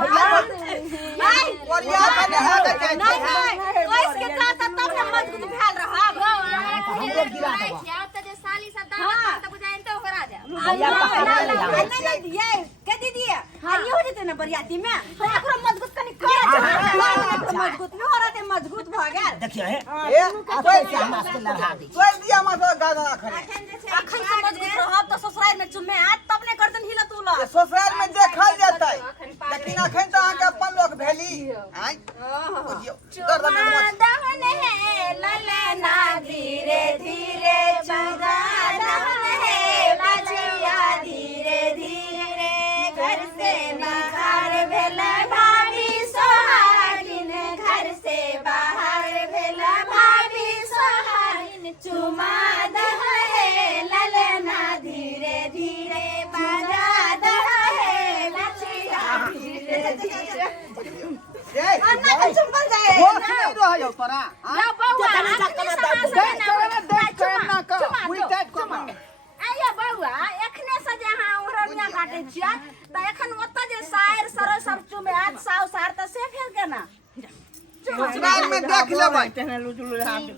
नहीं कोरिया बने है के नहीं कोइस के कहता तब न मजबूत भेल रहब हमको गिरा दो क्या त जे साली सब दाना त बुझाइन त ओकरा जा भैया पकड़ ले नहीं ये के दीदी ये हो जते न बरियाती में तो एकरो मजबूत कनी कर मजबूत में औरत मजबूत भ गेल देखियो हे ए कोई से हम से लड़ा दी कोई दिया मत गाना खड़े अखन से मजबूत रहब तो ससुराल में चुम्मे हाथ तब ने करतन हिलत उला ये ससुराल में जे खा जाता है लेकिन अखन तो आके अपन लोग भेली आई बुझियो गर्दन में मत दहन है ललना धीरे धीरे चुदा दहन है बचिया धीरे धीरे घर से बाहर भेल भाभी सोहागिन घर से बाहर भेल भाभी सोहागिन चुमा दह है ललना धीरे धीरे बाजा दह है बचिया धीरे धीरे ए अन्ना के चुम्बल जाए वो नहीं रह हो तोरा जा बउआ देख ना का उई टाइप को आया बउआ एखने से जे हां ओरनिया काटे छिया त एखन ओत जे सायर सर सब चुमे हाथ साव सार त से फेर के ना ससुराल में देख लेबै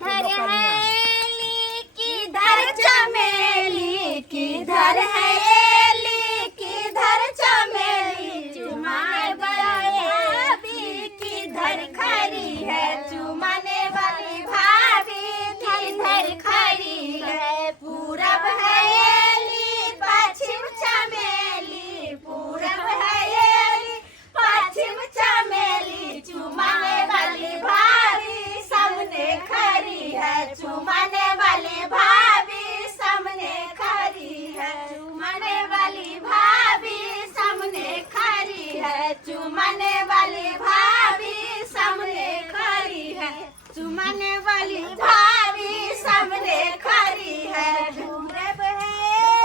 हरेली किधर चमेली किधर है एली किधर चमेली चुमाए भाभी किधर खड़ी है चुमाने वाली भाभी किधर खड़ी है पूरब है एली पश्चिम चमेली पूरब है एली पश्चिम चमेली चुमाने वाली भाभी सामने खड़ी है चुमाने वाली भाभी सामने खड़ी है चुमाने वाली भाभी सामने खड़ी है चुमाने वाली भाभी सामने खड़ी है चुमाने वाली भाभी सामने खड़ी है पूरब है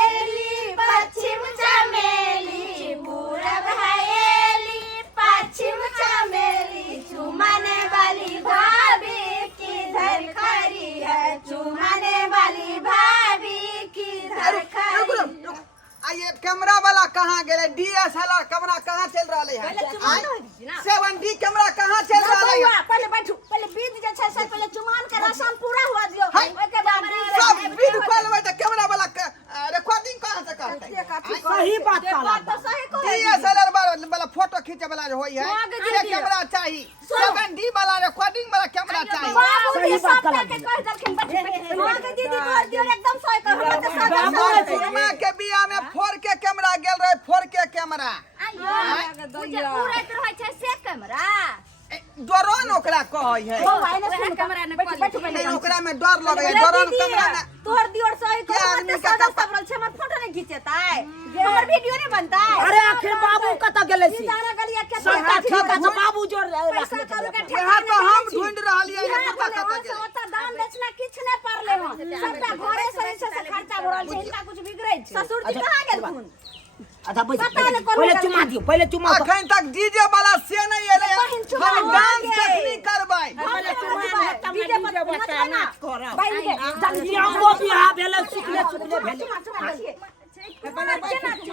एली पश्चिम चमेली पूरब है एली पश्चिम चमेली चुमाने वाली भाभी किधर खड़ी है चुमाने वाली भाभी किधर खड़ी है आइए कैमरा वाला कहाँ गेले डीएसएलआर कैमरा कहाँ चल रहा है पहले चुमान हो दीजिए ना 7D कैमरा कहाँ चल रहा है पहले बैठो पहले बीत जे 6 साल पहले चुमान के रस्म पूरा हुआ दियो हाय, ओके बाद सब वीडियो कॉल में तो कैमरा वाला रिकॉर्डिंग कहाँ से करते हैं सही बात कहला तो सही को डीएसएलआर वाला फोटो खींचे वाला जो होई है ये कैमरा चाहिए 7D वाला रिकॉर्डिंग वाला कैमरा चाहिए बाबू सही के बात सब कहला के कह दलखिन बैठ मां के दीदी कर दियो एकदम सही कह हम मां के बियाह में 4K कैमरा गेल रहे 4K कैमरा आइयो पूरा रहै छै से कैमरा ड्रोन ओकरा कहै है ओहे कैमरा ने बैठो नहीं ओकरा में डर लगे है ड्रोन कैमरा में तोहर दियोर सही को क्या मत आदमी का सदा सबरल छै हमर फोटो नहीं खींचताय हमर वीडियो नहीं बनताय अरे आखिर बाबू कत गेले छी सारा गलिया के सबका ठीक है बाबू जो पैसा करू के यहाँ तो हम ढूंढ रहलिए ये पता कत गेल ओता दान बेचना किछ नहीं परले हम सबटा घरे से खर्चा भरल छै इनका कुछ बिगड़ै छै ससुर जी कहां गेल खून अच्छा पहले चुमा दियो पहले चुमा अखन तक डीजे वाला से नहीं एले हम डांस कखनी करबै डीजे बता नाच करब जल्दी हमको बियाह भेले सुखले भेले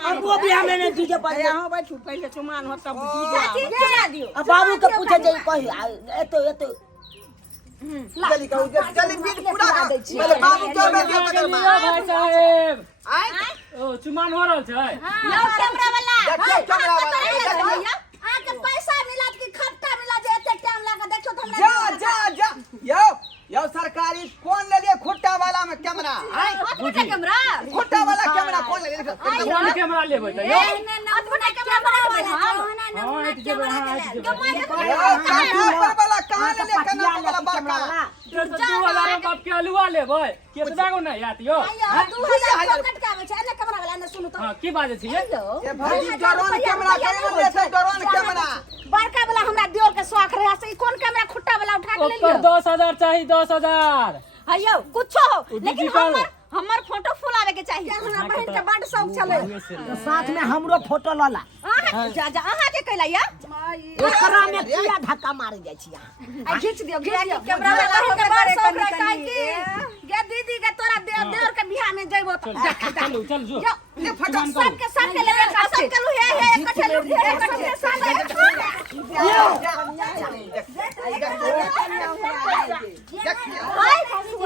हमको बियाह में ने डीजे पर यहाँ बैठू पहले चुमान हो तब डीजे दियो अब बाबू के पूछे जे कही एतो चली कहू चली बीट पूरा कर दै छी पहले बाबू के में दियो तकर बाद भाई साहेब आइ ओ चुमान हो रहल छै लो कैमरा वाला देखिए कैमरा वाला आके पैसा मिलत कि खट्टा मिला जे एते टाइम लागे देखो तो हमरा जा यो सरकारी कौन ले लिए खुट्टा वाला में कैमरा अदभुत कैमरा खुट्टा वाला कैमरा कौन ले लिए कौन कैमरा लेबै त यो अदभुत कैमरा वाला हां एत जेबै हां एत जेबै वाला कहां ले लिए कैमरा वाला बड़का 2000 बाप के अलुआ लेबै केतना गो नहीं आत यो 2000 कट के आवे छै एने कैमरा वाला ने सुनु तो हां की बाजे छियै ये भाई ड्रोन कैमरा कैमरा लेते ड्रोन कैमरा बड़का वाला हमरा दियोर के शौक रहे से कौन कैमरा खुट्टा वाला उठा के ले लियो 10000 चाहिए 10000 हयो कुछ हो लेकिन हमर फोटो फुल आवे के चाहिए हमरा बहन के बड़ शौक चले तो साथ में हमरो फोटो लला जा अहाँ के कैला या एकरा में किया धक्का मार जाय छी आ खींच दियो कैमरा वाला बहन के बड़ शौक रहे काहे की गे दीदी के तोरा देवर के बियाह में जइबो त चल चल जो ये फटा सबके लेवे सबके लू हे इकट्ठे साथ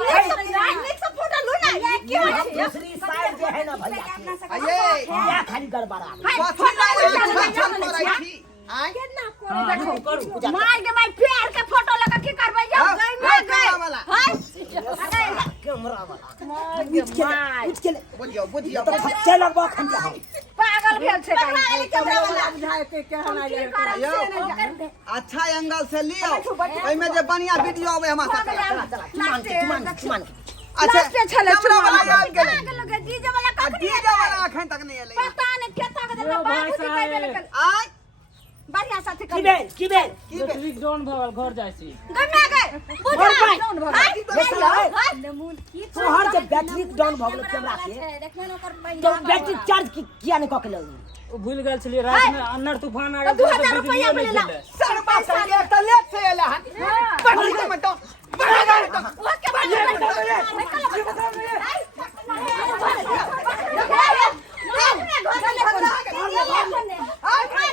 फोटो लू ना ये क्यों दूसरी साइड जो है ना भैया अये क्या खाली गड़बड़ा कथी नहीं थी आय मार के मैं प्यार के फोटो लगा के करबै जाओ गई मैं गई वाला कैमरा वाला मार उठ के ले बुझियो तो खच्चे लगबा खन जा पागल भेल छै कैमरा वाला अच्छा एंगल से लियो ओइ में जे बढ़िया वीडियो आवे हमरा साथे चुमान अच्छा लास्ट पे छले कैमरा वाला आ गेल लगे डीजे वाला का डीजे वाला अखन तक नहीं एले पता नहीं केता के देले बाबूजी कहबे लगल आय बढ़िया साथी की बेल बैटरी डाउन भगल घर जाइ छी गन्ना गए बुझा डाउन भगल तो हर जब बैटरी डाउन भ गेल कैमरा के तो बैटरी चार्ज किया नहीं क के ले ओ भूल गेल छलिए रात में अन्नर तूफान आ गेल 2000 रुपया मिलला सर पैसा ले त लेट से एला पढ़ी के मत ओके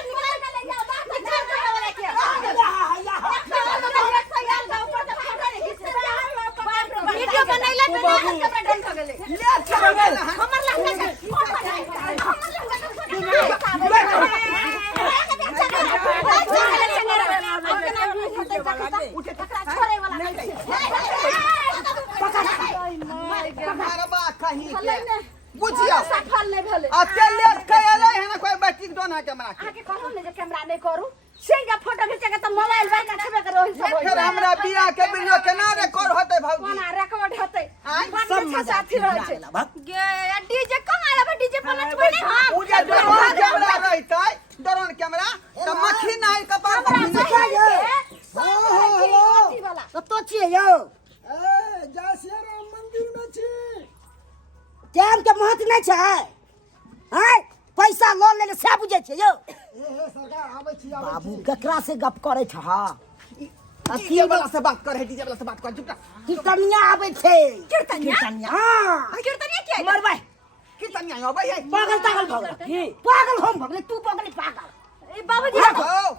वीडियो बनैला तो कैमरा डाउन भ गेलै हमर लहंगा बुझियो सफल नहीं भेलै अते लेट के एले है ना कोई बैटरी डाउन है कैमरा के आके कहू ने जे कैमरा नहीं करू से या फोटो खींचे के त मोबाइल बैठ के छबे करो फिर हमरा बियाह के वीडियो केना रिकॉर्ड होतै भौजी कोना रिकॉर्ड होतै सब सब साथी रह छै गे डीजे कहां आबे डीजे पर नचबै नहीं हम पूजा ड्रोन कैमरा रहतै ड्रोन कैमरा त मक्खी नहीं कपार पर तो छिए यो टाइम के महत्व नहीं छै हैं पैसा लोन ले से बुझे छै यो बाबू ककरा से गप करे छ डीजे वाला से बात कर है डीजे वाला से बात कर चुप कीर्तनिया आवे छै कीर्तनिया हां कीर्तनिया के मरबै कीर्तनिया आबै है पागल पागल भगल पागल हम भगले तू पागल पागल ए बाबूजी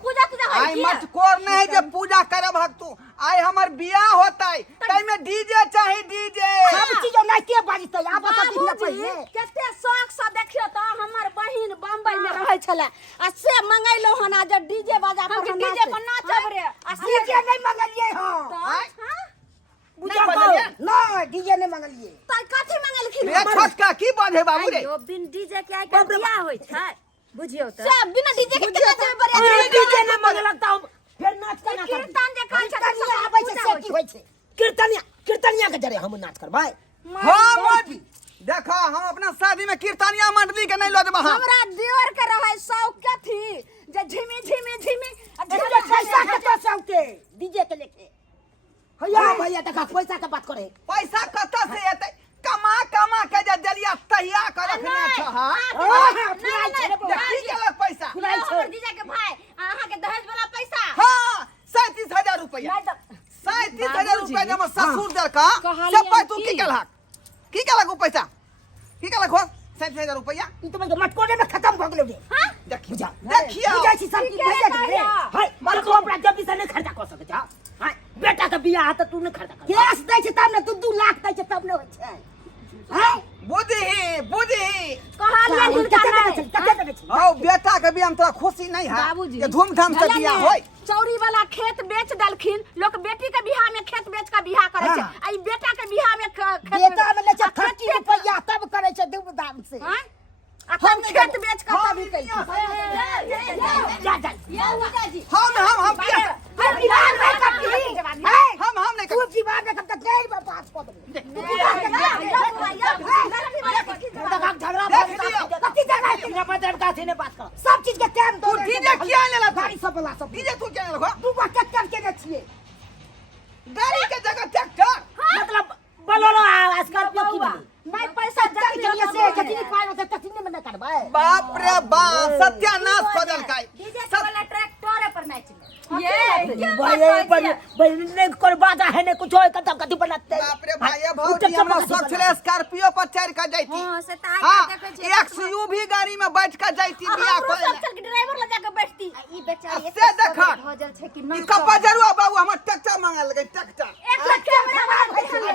पूजा पूजा आई मत कोर नहीं जे पूजा करे भक्तू आई हमर बियाह होतै तै में डीजे चाहि डीजे सब चीज नहीं के बाजितै आब त दिन पहिले केते शौक से देखियो त हमर बहिन बम्बई में रहै छले आ से मंगैलो हन आ जे डीजे बाजा पर डीजे पर नाचब रे आ डीजे नहीं मंगलिए हां बुझा नहीं डीजे नहीं मंगलिए त कथि मंगलखिन रे छोटका की बात है बाबू रे यो बिन डीजे के आइ के बियाह होय छै बुझियो त से बिना डीजे के डीजे नहीं मंगलता फिर नाच करना कीर्तन जे कहै छै कीर्तनिया आबै छै से की होय छै कीर्तनिया के जरे हम नाच करबै हां मत देखा हम अपना शादी में कीर्तनिया मंडली के नहीं लो देबा हमरा दियोर के रहै शौक कथि जे झिमी पैसा के तो सौते डीजे के लेके भैया देखा पैसा के बात करे पैसा कत से एतै कमा कमा के जे दलिया तहिया कर रखने छ हां देखी गेलक पैसा हमर जीजा के भाई अहाँ के दहेज वाला पैसा हां 37000 रुपया 37000 रुपया जब ससुर दर का से पै तू की केलक उ पैसा की केलक हो 37000 रुपया ई तो मटकोरे में खत्म भ गेलै रे हां देखियो बुझा छी सब चीज भेजे के रे हाय मार तो अपना जब से नहीं खर्चा कर सके हां बेटा के बियाह त तू नहीं खर्चा कर कैश दै छै तब ने तू 2 लाख दै छै तब ने होय छै हां बुद्धि कहलिए हिनका नहीं औ बेटा के बियाह में तोरा खुशी नहीं है बाबूजी कि धूमधाम से बियाह होय चौरी वाला खेत बेच देलखिन लोग बेटी के बियाह में खेत बेच के बियाह करे छै आ ई बेटा के बियाह में बेटा में ले छै 30 रुपया तब करे छै धूमधाम से हां हम खेत बेच के तब ही कहि जा हम बियाह नहीं करती हम नहीं तू विवाह में कब तक नहीं पास कर दे सब चीज के टाइम तू डीजे किया लेला गाड़ी सब वाला सब डीजे तू क्या लेला तू बात कर के छिए गाड़ी के जगह ट्रैक्टर मतलब बोलोरो स्कॉर्पियो की बनी मैं पैसा जल्दी चलिए से कितनी पाए होते कितनी में न करबाए बाप रे बाप सत्यानाश बदल काई डीजे वाला ट्रैक्टर पर नाच ये भाई नहीं कर बाजा है ने कुछ होय तब कथी बनाते बाप रे भाई भौजी हमरा शौक छले स्कॉर्पियो पर चढ़ के जाईती हां से ताई हां देखे छै एक्सयूवी गाड़ी में बैठ के जाईती बियाह हमरो करे सब चल के ड्राइवर ले जाके बैठती ई बेचारी से देखा भजल छै कि ई ना कपा जरुआ बाबू हमर ट्रैक्टर मांगे लगे ट्रैक्टर एक लाख कैमरा वाला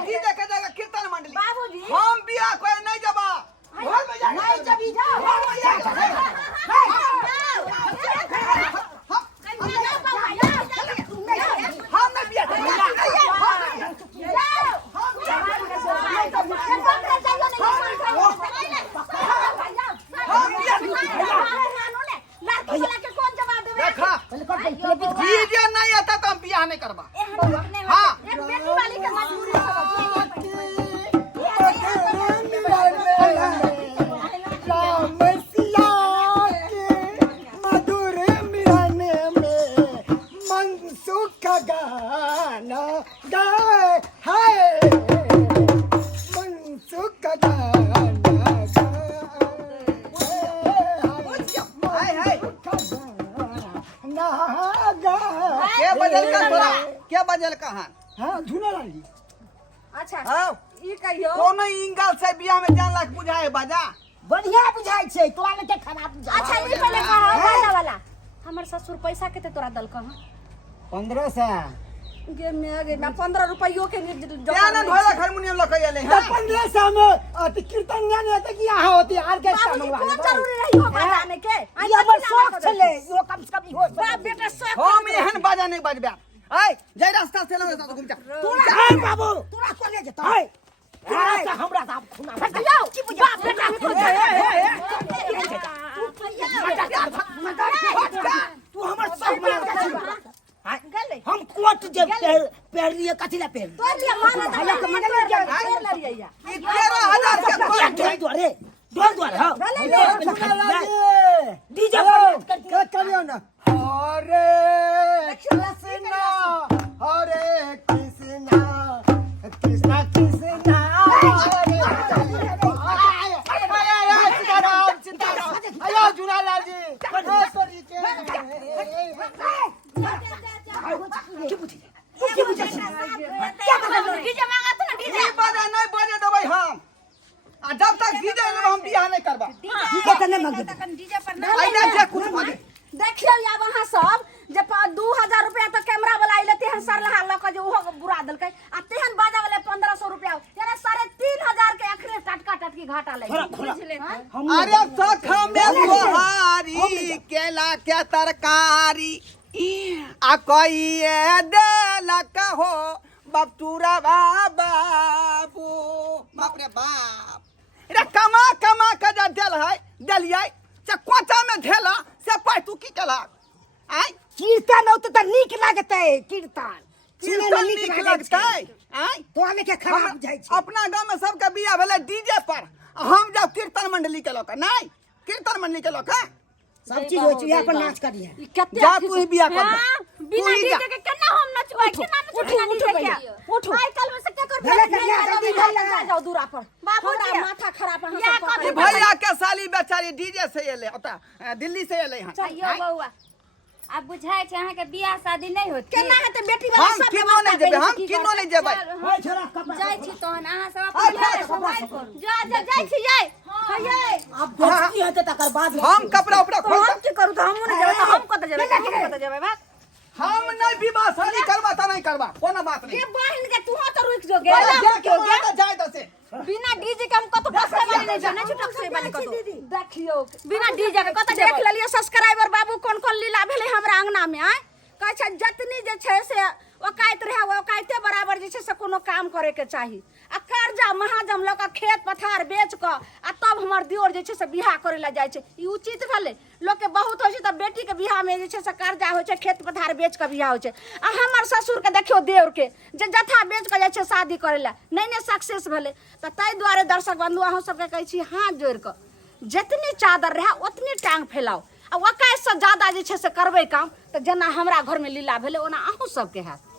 डी देखे जाएगा कीर्तन मंडली बाबूजी हम बियाह करे नहीं जबा घर में जा नहीं जबी जाओ हम नहीं बियाह देखा वीडियो नहीं आता तो हम बियाह नहीं करबा हां मधुर मिलने में मनसुख का गाना गाए हाय मनसुख का गाना हाय हाय गाए के बजल का तोरा के बजल कहां हाँ धुना लाली अच्छा हां ई कहियो कोनो इंगल से बियाह में जान लाख बुझाए बाजा बढ़िया बुझाई छै तोरा ने के खराब बुझाई अच्छा ई पहले कहा वाला वाला हमर ससुर पैसा केते तोरा दल कहां 1500 गे गे ना 15 रुपयो के क्या ना ढोला हारमोनियम लकैले हैं 1500 में अति कीर्तन ज्ञान है कि यहाँ होती ऑर्केस्ट्रा बाबूजी मंगवा कौन जरूरी रही हो बजाने के ये हमर शौक छले यो कम से कम हो बाप बेटा शौक हम एहन बाजा नहीं बजबे आय जय रास्ता से लगे तो घूम जा तोरा बाबू तोरा कोने जता है हमरा साहब खुना जाओ बाप बेटा तू हमर सब मार गले हम कोट जे पैर लिए कथिला पैर तोर लिए माना भला के मगल के कर लड़िया ई 13000 के ढोल द्वारे ढोल द्वारे हां डीजे क्या करियो ना हरे कृष्णा हरे कृष्णा कृष्णा कृष्णा अयो जुनालाल जी डीजे मांगा तो ना डीजे ई बाजा नहीं बजे देबै हम आ जब तक डीजे नहीं हम बियाह नहीं करबा डीजे त नहीं मांगे डीजे पर ना आइना जे कुछ मांगे देखियो या वहां सब जे 2000 रुपया तो कैमरा वाला आइले तेहन सरलहा लक जे ओहो बुरा देलकै आ तेहन बाजा वाले 1500 रुपया यानी 3500 के अखरे टटका टटकी घाटा लगे बुझले अरे सखा में सोहारी केला के तरकारी आ कोई देला कहो बपटूरा बाबू बाप रे बाप रे कमा कमा के जा देल है देलियै चक्वाचा में धेला से पाइ तू की केला आय कीर्तन हो तो नीक लागते कीर्तन कीर्तन नीक लगतै आय तोरा ने के खराब बुझाई छै अपना गांव में सबके बियाह भेलै डीजे पर हम जाओ कीर्तन मंडली के लोक नहीं कीर्तन मंडली के लोक सब चीज हो छै अपन नाच करिए जा तू ही बियाह कर बिना डीजे के केना हम नचबै केना नचबै डीजे के उठो आइ काल में से के कर भेले करिया जल्दी भेले जाओ दूरा पर बाबूजी माथा खराब है हम सब ई भैया के साली बेचारी डीजे से एले ओता दिल्ली से एले हन अयो बौआ अब बुझाय छै अहाँ के बियाह शादी नहीं होत केना हेतै बेटी वाला हम सब किनो नहीं जेबै हम किनो नहीं जेबै ओए छोरा कपड़ा जाय छी तहन अहाँ सब अपन करू जा जा जाय छी जाय हयै अब दोस्ती हेतै तकर बाद हम कपड़ा उपड़ा तो खोल हम की करू तो हम नहीं जेबै तो हम कत जेबै हम कत जेबै बात हम नहीं विवाह शादी करबा त नहीं करबा कोनो बात नहीं ये बहन के तू तो रुक जो गे जाय दसे बिना डीजे के हम कत बसे वाली नहीं छै नहीं छुटक से वाली कत देखियो बिना डीजे के कत देख लेलिए सब्सक्राइबर बाबू कोन कोन लीला भेले हमरा अंगना में आय कहै छै जतनी जे छै से ओकाइत रहे ओकाइते बराबर जे छै से कोनो काम करे के चाही आ कर्जा महाजम लक खेत पथार बेच क आ तब हमर दियोर जे छै से बियाह करे ला जाय छै ई उचित भेले लोग के बहुत होय छै त बेटी के बियाह में जे छै से कर्जा होय छै खेत पथार बेच के बियाह होय छै आ हमर ससुर के देखियो देवर के जे जथा बेच के जाय छै शादी करे ला नहीं सक्सेस भेले त तै दुआरे दर्शक बंधु अहाँ सब के कहै छी हाथ जोड़ के जितनी चादर रहे उतनी टांग फैलाओ आ 21 से ज्यादा जे छै से करबै काम त जेना हमरा घर में लीला भेले ओना अहूँ सब के हैत